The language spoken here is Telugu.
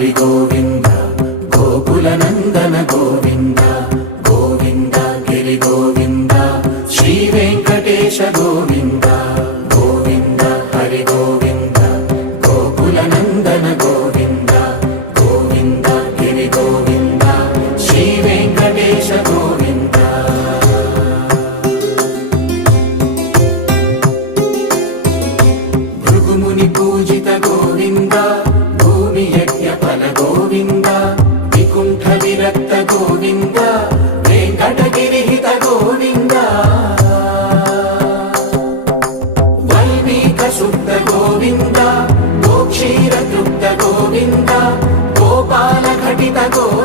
హరి గోవింద గోకుల నందన గోవింద గోవింద గిరి గోవింద శ్రీ వెంకటేశ గోవింద గోవింద హరి గోవింద గోకుల నందన గోవింద గోవింద గిరి గోవింద శ్రీ వెంకటేశ గోవింద భృగుముని పూజిత గోవింద భూమి యజ్ఞ ఫల గోవింద వికుంఠ విరక్త గోవింద వెంకటగిరిహిత గోవింద వైదిక శుద్ధ గోవింద గోక్షీర తృప్త గోవింద గోపాల ఘటిత గోవింద